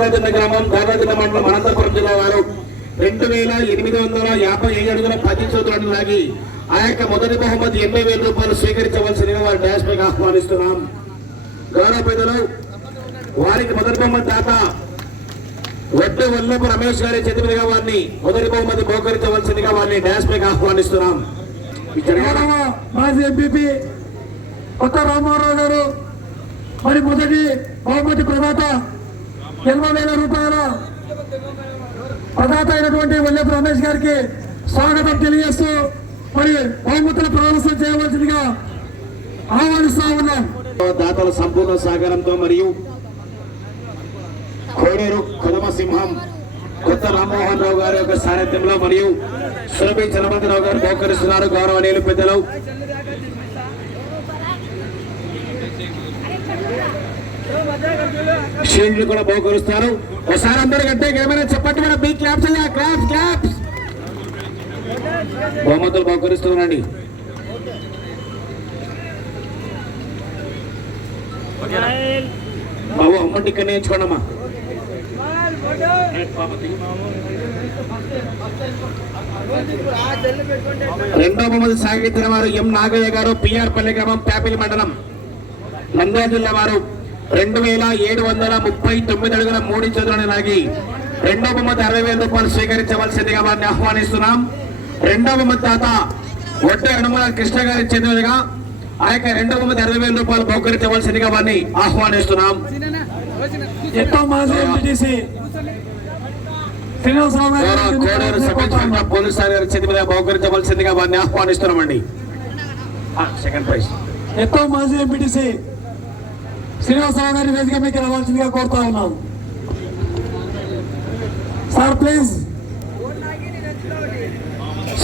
గార్లదిన్న గ్రామం గార్లదిన్న మండలం అనంతపురం జిల్లా వారు 2857 అడుగుల 10 చదరపు లాగి ఆ యొక్క మొదటి బహుమతి 80,000 రూపాయలు స్వీకరించవలసిందిగా వారి డాష్ పైకి ఆహ్వానిస్తున్నాం. గౌరవ పెద్దలు వారికి మొదటి బహుమతి దాత వడ్డు వల్లపు రమేష్ గారి చేతి మీదుగా వారిని మొదటి బహుమతి బహుకరించవలసిందిగా వారిని డాష్ పైకి ఆహ్వానిస్తున్నాం. మాజీ ఎంపీపీ కొత్త రామారావు గారు మరి మొదటి బహుమతి ప్రదాత 80,000 రూపాయల ప్రదాత అయినటువంటి వల్లపు రమేష్ గారికి స్వాగతం తెలియజేస్తూ మరి బహుమతుల ప్రదర్శన చేయవలసిందిగా ఆహ్వానిస్తా ఉన్నాం. దాతల సంపూర్ణ సహకారంతో మరియు కోడేరు కొదమసింహం కొత్త రామ్మోహన్ రావు గారి యొక్క సారథ్యంలో మరియు సురభి చలపతిరావు గారు బహుకరిస్తున్నారు. గౌరవనీయులు పెద్దలు షీల్డ్ కూడా బహుకరిస్తారు. ఒకసారి అందరూ గట్టే ఏమైనా చెప్పండి, మన బిగ్ క్లాప్స్ అయ్యా, క్లాప్స్ క్లాప్స్. బహుమతులు బహుకరిస్తున్నారండి. బాబు అమ్మంటే ఇక్కడ నేర్చుకోండి అమ్మా. రెండో బహుమతి సాగిత్ర వారు ఎం నాగయ్య గారు పిఆర్ పల్లె గ్రామం ప్యాపిలి మండలం నంద్యాల జిల్లా వారు 2739 అడుగుల 3 చదరపు లాగి రెండో బహుమతి 60,000 రూపాయలు స్వీకరించవలసిందిగా వారిని ఆహ్వానిస్తున్నాం. రెండో బహుమతి దాత ఒడ్డు యనమల కృష్ణ గారి చెందినదిగా ఆ యొక్క రెండో బహుమతి 60,000 రూపాయలు బహుకరించవలసిందిగా వారిని ఆహ్వానిస్తున్నాం. పోలీసు గారి చేతి మీద బహుకరించవలసిందిగా వారిని ఆహ్వానిస్తున్నామండి. సెకండ్ ప్రైజ్ ఎత్తో మాజీ ఎంపీటీసీ శ్రీనివాసరావు గారి వేదిక మీకు రావాల్సిందిగా కోరుతా ఉన్నాం. Sir please.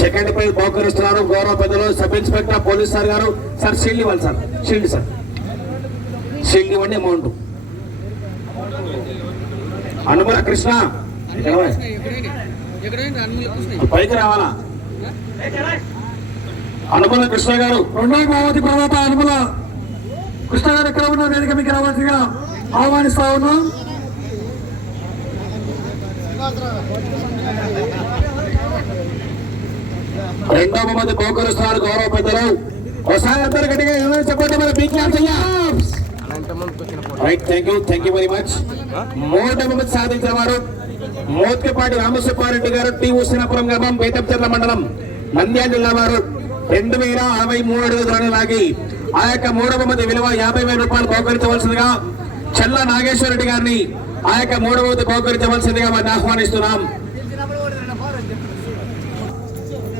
సెకండ్ ప్రైజ్ బహుకరిస్తున్నారు గౌరవ పెద్దలు సబ్ ఇన్స్పెక్టర్ పోలీస్ సార్ గారు. సార్ షీల్డ్ ఇవ్వాలి సార్, షీల్డ్ సార్, షీల్డ్ ఇవ్వండి. అమౌంట్ అనుమల కృష్ణ పైకి రావాలా? అనుమల కృష్ణ గారు రెండో బహుమతి ప్రదాత అనుమల కృష్ణ గారు ఎక్కడ ఉన్న వేదిక మీకు రావాల్సిందిగా ఆహ్వానిస్తా ఉన్నాం. రెండో బహుమతి బహుకరిస్తున్నారు గౌరవ పెద్దలు. ఒకసారి అందరు గట్టిగా ఏమైనా చెప్పండి, మన బిగ్ క్లాప్స్ అయ్యా. Right, thank you very much. మూడో బహుమతి సాధించిన వారు మోత్కపాటి రామసుబ్బారెడ్డి గారు టి హుస్సేనాపురం గ్రామం బేతంచెర్ల మండలం నంద్యాల జిల్లా వారు 2063 అడుగుల దూరాన్ని లాగి ఆ యొక్క మూడో బహుమతి విలువ 50,000 రూపాయలు బహుకరించవలసిందిగా చల్ల నాగేశ్వరరెడ్డి గారిని ఆ యొక్క మూడో బహుమతి బహుకరించవలసిందిగా వారిని ఆహ్వానిస్తున్నాం.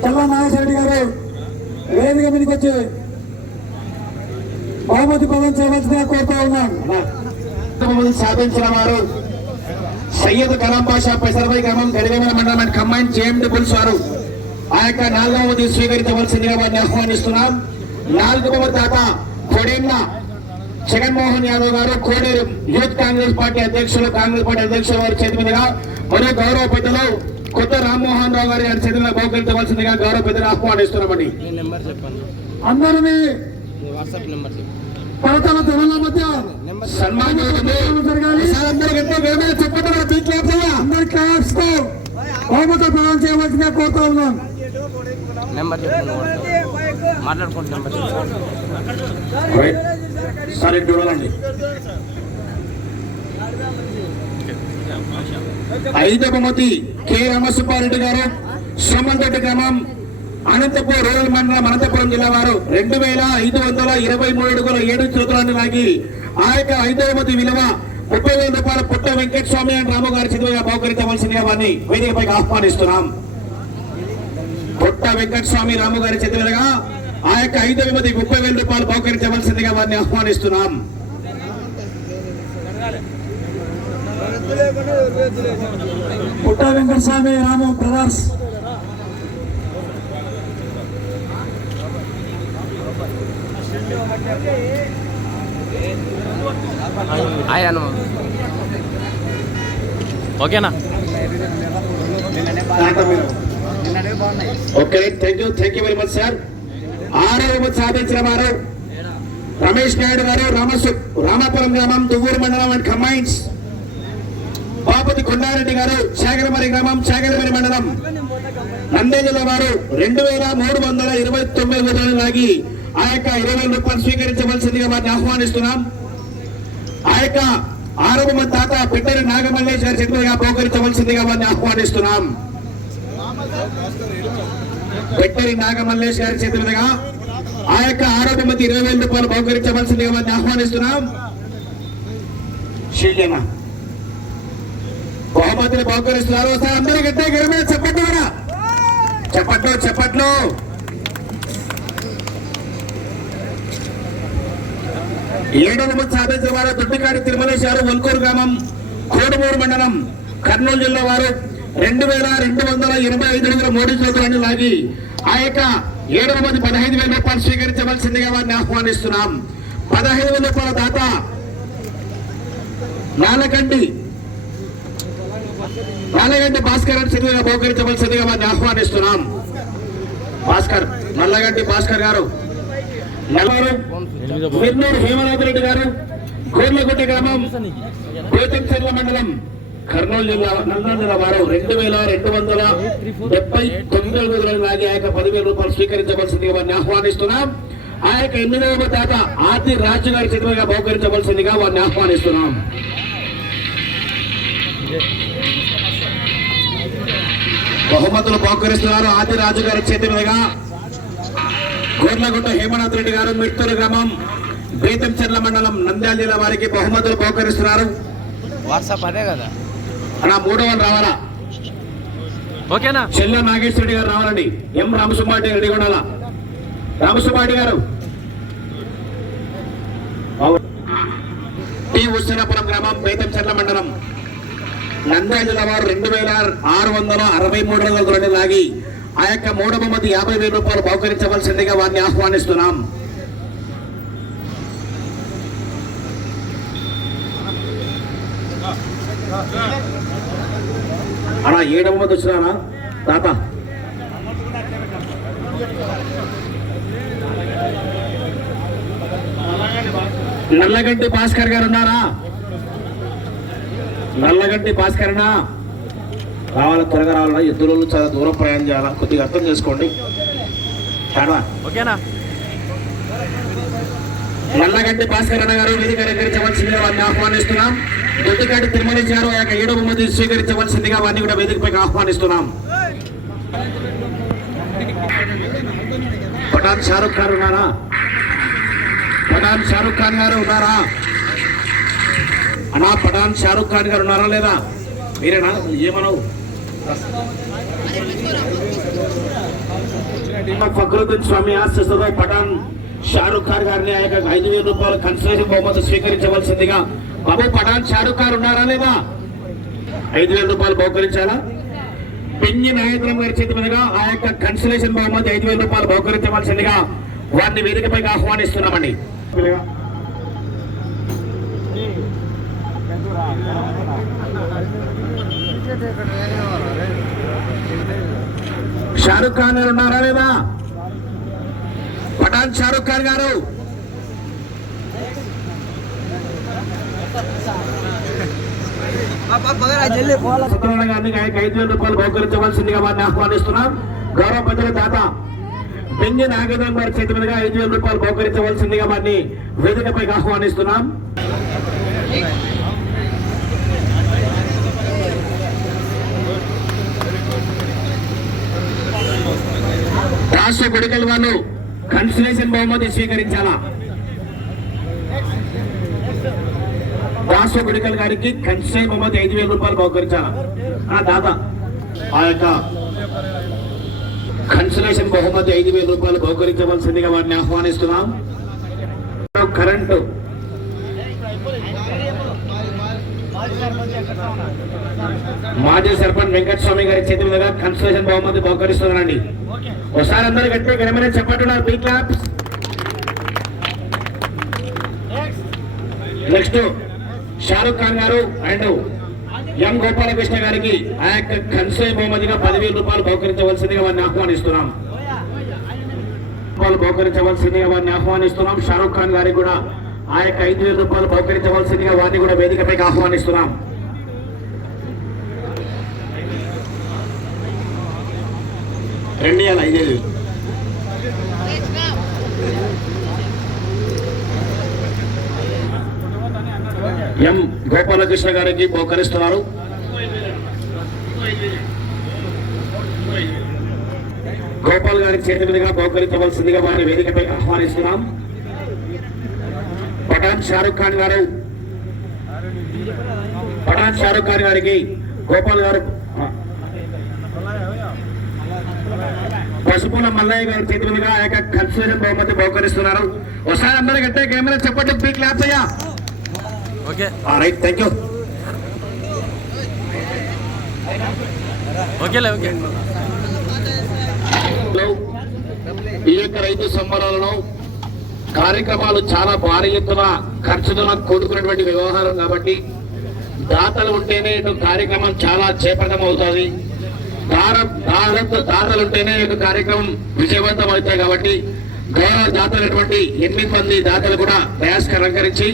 చల్ల నాగేశ్వరరెడ్డి గారు వేదిక మీదకి వచ్చి బహుమతి ప్రదానం చేయవలసిందిగా కోరుతా ఉన్నాం. సాధించిన వారు సయ్యద్ కలాం పాషా పెసరపై గ్రామం గడివేల మండలం అండ్ కంబైన్ జేఎండి పుల్స్ వారు ఆ యొక్క 4వ బహుమతి స్వీకరించవలసిందిగా వారిని ఆహ్వానిస్తున్నాం. 4వ బహుమతి దాత కొడేమ్ల జగన్మోహన్ యాదవ్ గారు కోడేరు యూత్ కాంగ్రెస్ పార్టీ అధ్యక్షులు వారి చేతి మీదుగా మరియు గౌరవ పెద్దలు కొత్త రామ్మోహన్ రావు గారి చేతి మీద బహుకరించవలసిందిగా గౌరవ పెద్దలు ఆహ్వానిస్తున్నామండి. అందరినీ పర్వతాల జనాల మధ్య సన్మానం అందరి క్లాప్స్ తో బహుమతులు ప్రదానం చేయవలసిందిగా కోరుతా ఉన్నాం. సరే చూడాలండి. 5వ బహుమతి కె రామసుబ్బారెడ్డి గారు సోమంతరెడ్డి గ్రామం అనంతపురం రూరల్ మండలం అనంతపురం జిల్లా వారు 2523 అడుగుల 7 చదరపు లాగి ఆ యొక్క 5వ బహుమతి విలువ 30,000 రూపాయలు పుట్ట వెంకటస్వామి అండ్ రాము గారి చేతిగా బహుకరించవలసిందిగా వారిని వేదికపైకి ఆహ్వానిస్తున్నాం. పుట్ట వెంకటస్వామి రాము గారి చేతి మీదుగా ఆ యొక్క 5వ బహుమతి 30,000 రూపాయలు బహుకరించవలసిందిగా వారిని ఆహ్వానిస్తున్నాం. పుట్ట వెంకటస్వామి రాము బ్రదర్స్ ఓకేనా? Okay, thank you very much sir. 6వ బహుమతి సాధించిన వారు రమేష్ నాయుడు గారు రామాపురం గ్రామం దువ్వూరు మండలం అండ్ కంబైన్స్ బాపతి కొండారెడ్డి గారు చాగలమరి గ్రామం చాగలమరి మండలం నంద్యాల జిల్లా వారు 2329 రూపాయలు లాగి ఆ యొక్క 20,000 రూపాయలు స్వీకరించవలసిందిగా వారిని ఆహ్వానిస్తున్నాం. ఆ యొక్క ఆరవ తాత పిట్టరి నాగమల్లేష్ గారి చేతులుగా బహుకరించవలసిందిగా వారిని ఆహ్వానిస్తున్నాం. పిట్టరి నాగమల్లేష్ గారి చేతులుగా ఆ యొక్క ఆరవ 20,000 రూపాయలు బహుకరించవలసిందిగా వారిని ఆహ్వానిస్తున్నాం. శీలన బహుమతులు బహుకరిస్తున్నారు. ఒకసారి అందరూ గట్టిగా గర్వమే చెప్పట్లు కూడా చెప్పట్లు. ఏడవ మంది సాధించిన వారు దొడ్డికాడి తిరుమలేశ్వర వల్కూరు గ్రామం కోడుమూరు మండలం కర్నూలు జిల్లా వారు 2,285 అడుగుల 3 చోట్లను లాగి ఆ యొక్క 7వ మంది 15,000 రూపాయలు స్వీకరించవలసిందిగా వారిని ఆహ్వానిస్తున్నాం. 15,000 రూపాయల దాత నాలగంటి భాస్కర్ గారి చేతులుగా బహుకరించవలసిందిగా వారిని ఆహ్వానిస్తున్నాం. నల్లగంటి భాస్కర్ గారు, విర్నూరు హేమనాథ్ రెడ్డి గారు గోర్లగుట్ట గ్రామం బేతంచెర్ల మండలం కర్నూలు జిల్లా నంద్యాల జిల్లా వారు 2,279 అడుగులను లాగి ఆ యొక్క 10,000 రూపాయలు స్వీకరించవలసిందిగా వారిని ఆహ్వానిస్తున్నాం. ఆ యొక్క 8వ దాత ఆది రాజు గారి చేతులుగా బహుకరించవలసిందిగా వారిని ఆహ్వానిస్తున్నాం. బహుమతులు బహుకరిస్తున్నారు. ఆది రాజు గారి చేతి మీదుగా గోర్లగుట్ట హేమనాథ్ రెడ్డి గారు మిట్టూరు గ్రామం బేతంచెర్ల మండలం నంద్యాల జిల్లా వారికి బహుమతులు బహుకరిస్తున్నారు. వాట్సాప్ అదే కదా అలా 3వ రావాలా? ఓకేనా? చెల్ల నాగేశ్వర రెడ్డి గారు రావాలండి. ఎం రామసుబ్బారెడ్డి రెడ్డి కూడా రామసుబ్బారెడ్డి గారు టి ఉస్సేనాపురం గ్రామం బేతంచెర్ల మండలం నంద్యాల జిల్లా వారు 2,663 అడుగులను లాగి ఆ యొక్క 3వ మంది 50,000 రూపాయలు బహుకరించవలసిందిగా వారిని ఆహ్వానిస్తున్నాం. అలా 7వ మంది వచ్చినారా తాత? నల్లగంటి భాస్కర్ గారు ఉన్నారా? నల్లగంటి భాస్కర్నా రావాలా, త్వరగా రావాలా. ఎద్దులు చాలా దూరం ప్రయాణం చేయాలా, కొద్దిగా అర్థం చేసుకోండి. ఓకేనా? నల్లగంటి భాస్కర్ అన్న గారు వేదిక అలంకరించవలసిందిగా వారిని ఆహ్వానిస్తున్నాం. దొడ్డికాటి తిరుమలేశ్వర ఆ యొక్క 7వ మంది స్వీకరించవలసిందిగా వారిని కూడా వేదికపైకి ఆహ్వానిస్తున్నాం. పఠాన్ షారుఖ్ ఖాన్ ఉన్నారా? పఠాన్ షారుఖ్ ఖాన్ గారు ఉన్నారా అన్నా? పఠాన్ షారుఖ్ ఖాన్ గారు ఉన్నారా లేదా? మీరేనా? ఏమనవు? ఫక్రుద్దీన్ స్వామి ఆశీస్సుతో పఠాన్ షారుఖ్ ఖాన్ గారిని ఆ యొక్క 5,000 రూపాయలు కన్సలేషన్ బహుమతి స్వీకరించవలసిందిగా. బాబు పఠాన్ షారుఖ్ ఖాన్ ఉన్నారా లేదా? 5,000 రూపాయలు బహుకరించాలా? పెంజి నాయకులం గారి చేతి మీదుగా ఆ యొక్క కన్సలేషన్ బహుమతి 5,000 రూపాయలు బహుకరించవలసిందిగా వారిని వేదికపైకి ఆహ్వానిస్తున్నామండి. షారుఖ్ ఖాన్ గారు ఉన్నారా లేదా? పఠాన్ షారుఖ్ ఖాన్ గారు గారిని 5,000 రూపాయలు బహుకరించవలసిందిగా వారిని ఆహ్వానిస్తున్నాం. గౌరవ పెద్దల దాత పెంజి నాగేంద్ర గారి చేతి మీదుగా 5,000 రూపాయలు బహుకరించవలసిందిగా వారిని వేదికపైకి ఆహ్వానిస్తున్నాం. రాష్ట్ర గుడికల వాళ్ళు కన్సలేషన్ బహుమతి స్వీకరించాలా? రాష్ట్ర గుడికల గారికి కన్సలేషన్ బహుమతి 5,000 రూపాయలు బహుకరించాలా? దాత ఆ యొక్క కన్సలేషన్ బహుమతి 5,000 రూపాయలు బహుకరించవలసిందిగా వారిని ఆహ్వానిస్తున్నాం. కరెంటు మాజీ సర్పంచ్ వెంకటస్వామి గారి చేతి మీదుగా కన్సలేషన్ బహుమతి బహుకరిస్తున్నారండి. ఒకసారి అందరూ గట్టిగా గణమైన చెప్పట్టున్నారు. బీ క్లాప్స్. నెక్స్ట్ షారుఖ్ ఖాన్ గారు అండ్ ఎం గోపాలకృష్ణ గారికి ఆ యొక్క కన్సలేషన్ బహుమతిగా 10,000 రూపాయలు బహుకరించవలసిందిగా వారిని ఆహ్వానిస్తున్నాం. షారుఖ్ ఖాన్ గారికి కూడా ఆ యొక్క 5,000 రూపాయలు బహుకరించవలసిందిగా వారిని కూడా వేదికపైకి ఆహ్వానిస్తున్నాం. 2 ఇవ్వాలి 5,000. ఎం గోపాలకృష్ణ గారికి బహుకరిస్తున్నారు. గోపాల్ గారి చేతి మీదుగా బహుకరించవలసిందిగా వారి వేదికపై ఆహ్వానిస్తున్నాం. పఠాన్ షారుఖ్ ఖాన్ గారికి గోపాల్ గారు పసుపుల మల్లయ్య గారి చేతి మీదుగా ఆ యొక్క కన్సెషన్ బహుమతి బహుకరిస్తున్నారు. ఒకసారి అందరూ గట్టే కెమెరా చెప్పండి, బిగ్ క్లాప్స్ అయ్యా. Okay right, thank you. ఓకేలే ఓకే. ఈ యొక్క రైతు సంబరాలను కార్యక్రమాలు చాలా భారీ ఎత్తున ఖర్చుతో కూడుకున్నటువంటి వ్యవహారం కాబట్టి దాతలు ఉంటేనే ఇటు కార్యక్రమం చాలా చేపట్టం అవుతుంది. దాతలు ఉంటేనే ఇటు కార్యక్రమం విజయవంతం అవుతాయి. కాబట్టి గౌరవ దాతలైనటువంటి 8 మంది దాతలు కూడా ప్రయాసకు అలంకరించి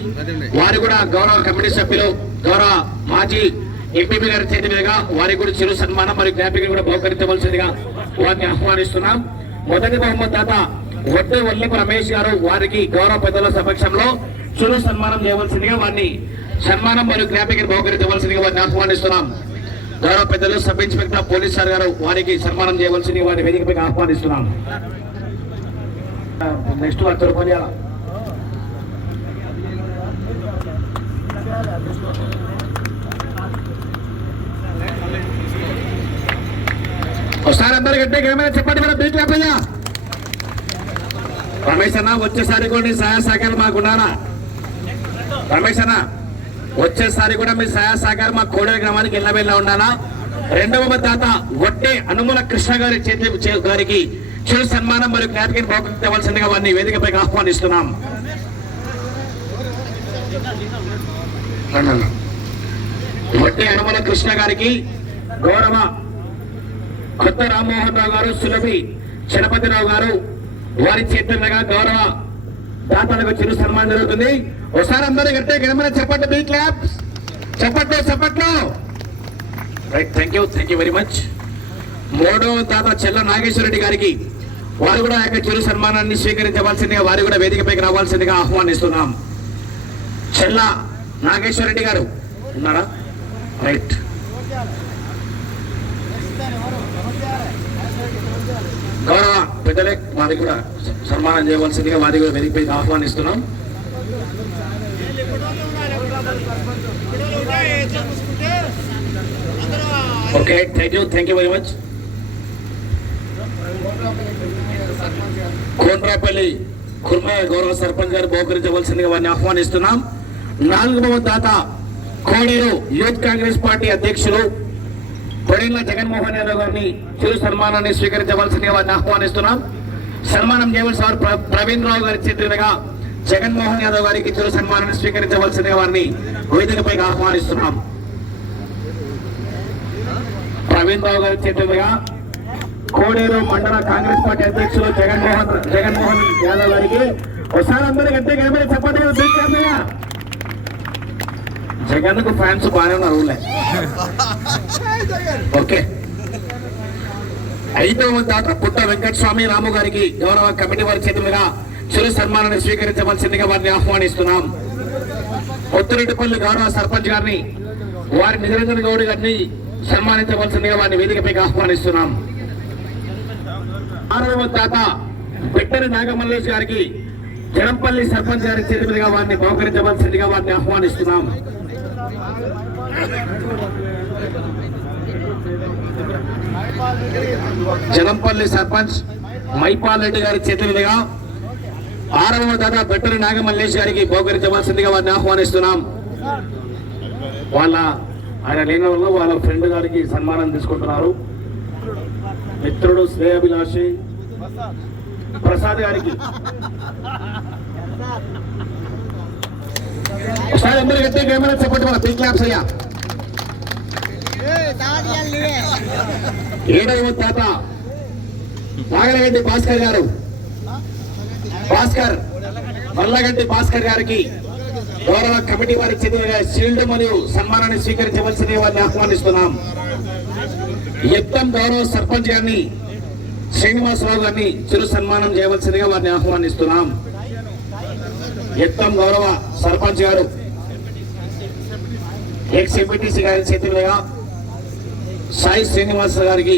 వారు కూడా గౌరవ కమిటీ సభ్యులు గౌరవ మాజీ ఎంపీపీ గారి చేతి మీదుగా వారికి కూడా చిరు సన్మానం మరియు జ్ఞాపికలు కూడా బహుకరించవలసిందిగా వారిని ఆహ్వానిస్తున్నాం. మొదటి బహుమతి దాత వడ్డే వల్లెపు రమేష్ గారు, వారికి గౌరవ పెద్దల సమక్షంలో చిరు సన్మానం చేయవలసిందిగా వారిని సన్మానం మరియు జ్ఞాపికలు బహుకరించవలసిందిగా వారిని ఆహ్వానిస్తున్నాం. గౌరవ పెద్దలు సబ్ ఇన్స్పెక్టర్ పోలీస్ సార్ గారు, వారికి సన్మానం చేయవలసిందిగా వారి వేదికపై ఆహ్వానిస్తున్నాం. నెక్స్ట్ 10 రూపాయలు. ఒకసారి అందరు గట్టే కెమెరా చెప్పండి, మన బీట్ లేపయ్యా. రమేష్ అన్న వచ్చేసారి కూడా నీ సహాయ సహకారం మాకు ఉండాలా. రమేష్ అన్న వచ్చేసారి కూడా మీ సహాయ సహకారం మా కోడేరు గ్రామానికి ఎల్లబెల్లా ఉండాలా. రెండవ దాత వడ్డే అనుమల కృష్ణ గారి చేతి గారికి చిరు సన్మానం మరియు జ్ఞాపికను బహుకరించవలసిందిగా వారిని వేదికపై ఆహ్వానిస్తున్నాం. వడ్డే అనుమల కృష్ణ గారికి గౌరవ కొత్త రామ్మోహన్ రావు గారు, సులభి చలపతిరావు గారు, వారి చేతులుగా గౌరవ దాతలకు చిరు సన్మానం జరుగుతుంది. ఒకసారి అందరూ గట్టే కెమెరా చెప్పండి, బీ క్లాప్స్ చెప్పట్లో. Right, thank you very much. మూడవ దాత చెల్ల నాగేశ్వరరెడ్డి గారికి వారు కూడా ఆ యొక్క చిరు సన్మానాన్ని స్వీకరించవలసిందిగా వారు కూడా వేదికపైకి రావాల్సిందిగా ఆహ్వానిస్తున్నాం. చెల్ల నాగేశ్వరరెడ్డి గారు ఉన్నారా? రైట్. గౌరవ పెద్దలే వారికి కూడా సన్మానం చేయవలసిందిగా వారి కూడా వేదికపైకి ఆహ్వానిస్తున్నాం. Okay, thank you very much. Kotrapalli Kurmaiah గౌరవ సర్పంచ్ గారు బహుకరించవలసిందిగా వారిని ఆహ్వానిస్తున్నాం. 4వ దాత కోడేరు యూత్ కాంగ్రెస్ పార్టీ అధ్యక్షులు పొడేళ్ల జగన్మోహన్ యాదవ్ గారిని చిరు సన్మానాన్ని స్వీకరించవలసిందిగా వారిని ఆహ్వానిస్తున్నాం. సన్మానం చేయవలసిన వారు ప్రవీణ్ రావు గారి చేతులుగా జగన్మోహన్ యాదవ్ గారికి చిరు సన్మానాన్ని స్వీకరించవలసిందిగా వారిని వేదికపై ఆహ్వానిస్తున్నాం. ప్రవీణ్ రావు గారి చేతులుగా కోడేరు మండల కాంగ్రెస్ పార్టీ అధ్యక్షులు జగన్మోహన్ యాదవ్ గారికి ఒకసారి అందరూ గట్టిగా కెమెరా చెప్పండి. జగన్ కు ఫ్యాన్స్ బాగానే ఉన్నారు. ఓకే, 5వ దాత పుట్ట వెంకటస్వామి రాము గారికి గౌరవ కమిటీ వారి చేతులుగా చిరు సన్మానాన్ని స్వీకరించవలసిందిగా వారిని ఆహ్వానిస్తున్నాం. కొత్తరెడ్డిపల్లి గౌరవ సర్పంచ్ గారిని, వారి నిరంజన గౌడ్ గారిని సన్మానించవలసిందిగా వారిని వేదికపైకి ఆహ్వానిస్తున్నాం. 6వ దాత బిట్టరి నాగమల్లేష్ గారికి జనంపల్లి సర్పంచ్ గారి చేతి మీదుగా వారిని బహుకరించవలసిందిగా వారిని ఆహ్వానిస్తున్నాం. జనంపల్లి సర్పంచ్ మైపాల్ రెడ్డి గారి చేతి మీదుగా 6వ దాత బిట్టరి నాగమల్లేష్ గారికి బహుకరించవలసిందిగా వారిని ఆహ్వానిస్తున్నాం. ఆయన లేని వల్ల వాళ్ళ ఫ్రెండ్ గారికి సన్మానం తీసుకుంటున్నారు. మిత్రుడు శ్రేయాభిలాషి ప్రసాద్ గారికి ఒకసారి అందరూ గట్టిగా కెమెరా చెప్పండి, మన బిగ్ క్లాప్స్ అయ్యా. 7వ దాత నాగలగడ్డి భాస్కర్ గారు, మల్లగడ్డి భాస్కర్ గారికి గౌరవ కమిటీ వారి చేతులుగా షీల్డ్ మరియు సన్మానాన్ని స్వీకరించవలసింది వారిని ఆహ్వానిస్తున్నాం. ఎత్తం గౌరవ సర్పంచ్ గారిని శ్రీనివాసరావు గారిని చిరు సన్మానం చేయవలసిందిగా వారిని ఆహ్వానిస్తున్నాం. ఎత్తం గౌరవ సర్పంచ్ గారు ఎక్స్ ఎంపీటీసీ గారి చేతులుగా సాయి శ్రీనివాస గారికి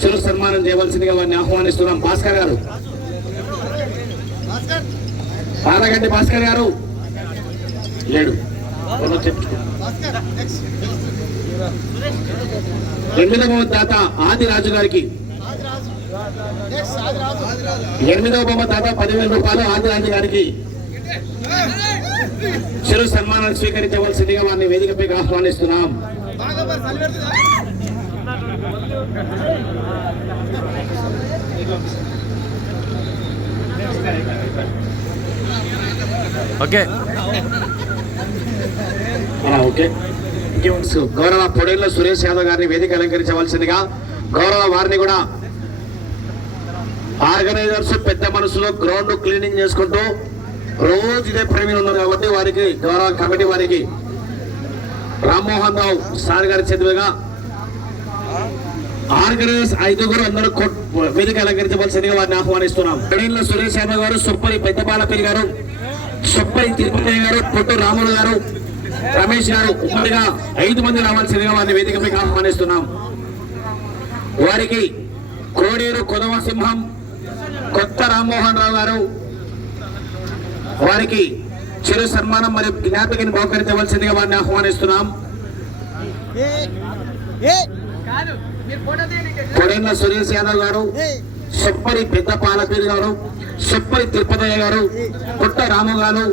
చిరు సన్మానం చేయవలసిందిగా వారిని ఆహ్వానిస్తున్నాం. భాస్కర్ గారు, పాలగంటి భాస్కర్ గారు లేడు. ఎనిమిదవ దాత ఆదిరాజు గారికి 8వ బొమ్మ దాత 10,000 రూపాయలు ఆదిరాజు గారికి చిరు సన్మానాలు స్వీకరించవలసిందిగా వారిని వేదికపై ఆహ్వానిస్తున్నాం. Okay okay. గౌరవ పొడేళ్ల సురేష్ యాదవ్ గారిని వేదిక అలంకరించవలసిందిగా గౌరవ వారిని కూడా ఆర్గనైజర్స్ పెద్ద మనసులో గ్రౌండ్ క్లీనింగ్ చేసుకుంటూ రోజు ఇదే ప్రేమిలు ఉన్నారు కాబట్టి వారికి గౌరవ కమిటీ వారికి రామ్మోహన్ రావు సార్ గారి చేతులుగా ఆర్గనైజర్స్ 5గురు అందరూ వేదిక అలంకరించవలసిందిగా వారిని ఆహ్వానిస్తున్నాం. పొడేళ్ల సురేష్ యాదవ్ గారు, సుప్పరి పెద్దపాలపల్లి గారు, సుప్పరి తిరుపతి గారు, పొట్టు రాములు గారు, రమేష్ గారు ఉమ్మడిగా 5 మంది రావాల్సిందిగా వారిని వేదికపై ఆహ్వానిస్తున్నాం. వారికి కోడేరు కొదవ సింహం కొత్త రామ్మోహన్ రావు గారు వారికి చిరు సన్మానం మరియు జ్ఞాపికని బహుకరించవలసిందిగా వారిని ఆహ్వానిస్తున్నాం. కొడేళ్ల సురేష్ యాదవ్ గారు, సుప్పరి పెద్ద పాలపల్లి గారు, సుప్పరి తిరుపతయ్య గారు, పుట్ట రాము గారు,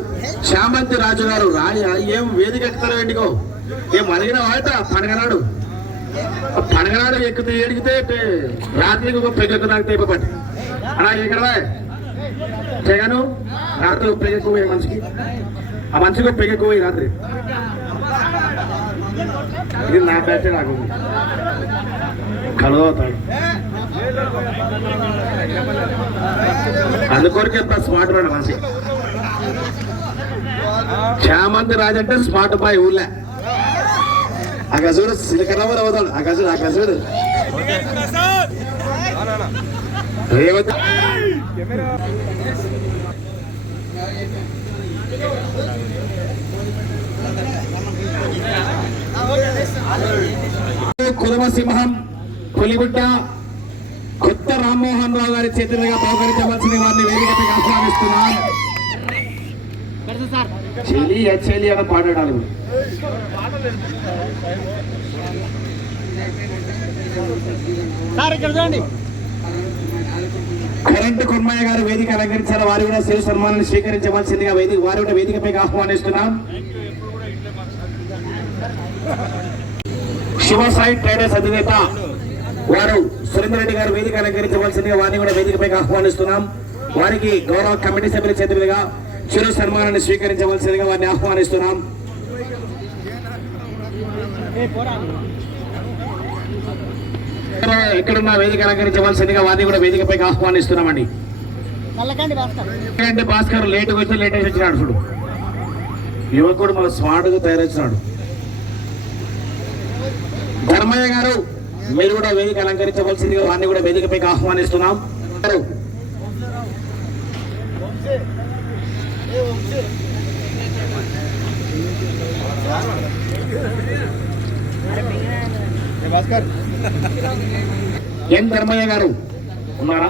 చామంతి రాజు గారు. ఏం వేదిక ఎక్కుతారు ఏంటికో ఏం అడిగిన వాట పండగనాడు ఎక్కితే ఎడిగితే రాత్రికి ఒక పెగ్గకు తాగితే పట్టి అలా ఎక్కడ జగను రాత్రి పెగ్గెక్కుపోయి మనిషికి ఆ మనిషికి పెగ్గెక్కుపోయి రాత్రి. ఇది నా బ్యాచ్ నాకు కలవతాడు అందుకొరకే స్మార్ట్ రాడు మనిషి. చామంతి రాజు అంటే స్మార్ట్ బాయ్ ఊర్లే. ఆ గజుడు సిలికనవర్ అవుతాడు. ఆ గజుడు రేవతి కుదమ సింహం పులిగుడ్డ కొత్త రామ్మోహన్ రావు గారి చేతులుగా బహుకరించవలసిన వారిని వేదికపై ఆహ్వానిస్తున్నాం. చెలి చెలి అని పాడాడు. కరెంటు కుర్మయ్య గారు వేదిక అలంకరించారు. వారు కూడా శివ సన్మానాన్ని స్వీకరించవలసిందిగా వారు కూడా వేదికపై ఆహ్వానిస్తున్నాం. శివసాయి ట్రేడర్స్ అధినేత వారు సురేందర్ రెడ్డి గారు వేదిక అలంకరించవలసిందిగా వారిని కూడా వేదికపై ఆహ్వానిస్తున్నాం. వారికి గౌరవ కమిటీ సభ్యుల చేతులుగా చిరు సన్మానాన్ని స్వీకరించవలసిందిగా వారిని ఆహ్వానిస్తున్నాం. ఎక్కడున్న వేదిక అలంకరించవలసిందిగా వారిని కూడా వేదికపై ఆహ్వానిస్తున్నామండి. భాస్కర్ లేటుగా వచ్చి లేట్ వేసి వచ్చినాడు. చూడు యువకుడు మన స్మార్ట్గా తయారొచ్చినాడు. ధర్మయ్య గారు మీరు కూడా వేదిక అలంకరించవలసిందిగా వారిని కూడా వేదికపై ఆహ్వానిస్తున్నాం. ఎన్ ధర్మయ్య గారు ఉన్నారా?